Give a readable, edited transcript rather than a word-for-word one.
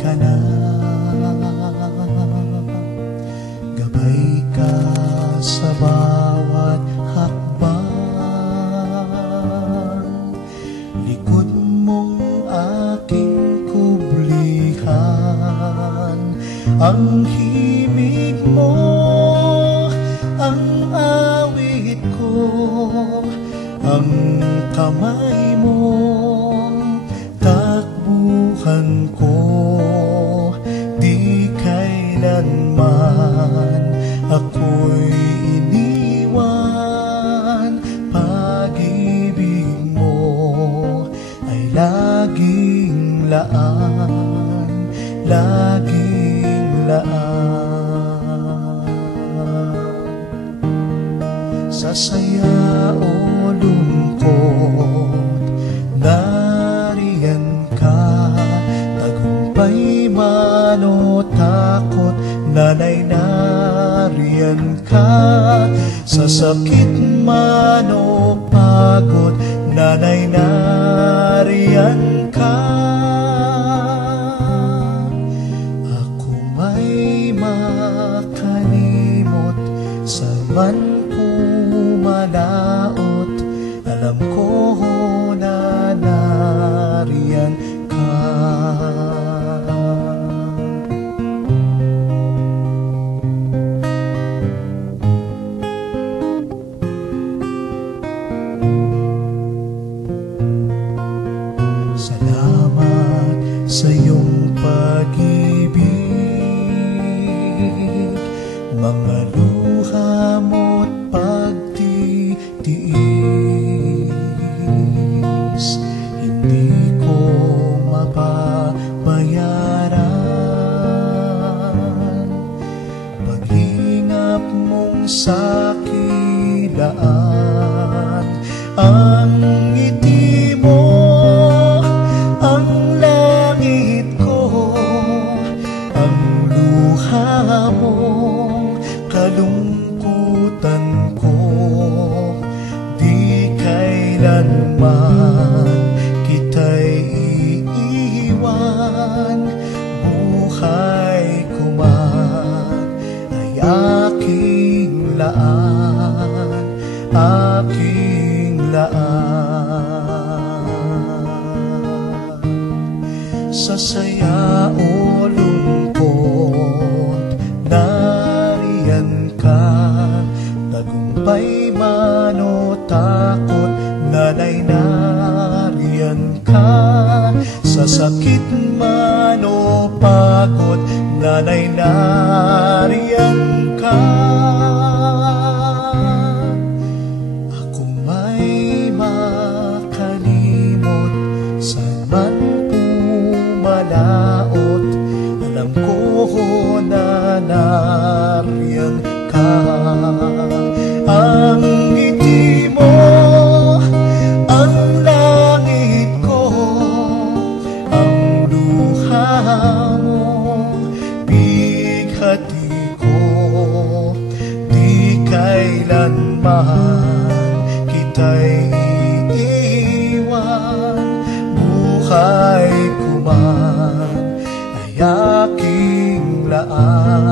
ka na. Gabay ka sa bawat hakbang, likod mong aking kublihan. Ang himig mo, ang awit ko, ang kamay mong takbuhan ko. Di kailanman ako'y iniwan. Pag-ibig mo ay laging laan, laging laan. Sa saya o lungkot, nariyan ka. Tagumpay man o takot, nanay nariyan ka. Sa sakit man o pagod, nanay nariyan ka. Ako may makalimot sa man malaot, alam ko na nariyan ka. Salamat sa iyong pag-ibig, mga luha mo't pagtitiis. Hindi ko mapapayaran paghingap mong sakilaan. Ang ngiti mo, ang langit ko, ang luha mong kalungkutan ko. Di kailanman kita'y iiwan. Buhay ko man ay aking laan, aking laan. Sa saya o lungkot, nariyan ka. Tagumpay man o takot, nanay nariyan ka. Sa sakit man o pagod, nanay nariyan ka. Ako may makalimot, saan man pumalaot, alam ko na nariyan ka. Ang ngiti mo, ang langit ko, ang luha mong bighati ko. Di kailanman kita'y iiwan. Buhay ko man ay aking laan,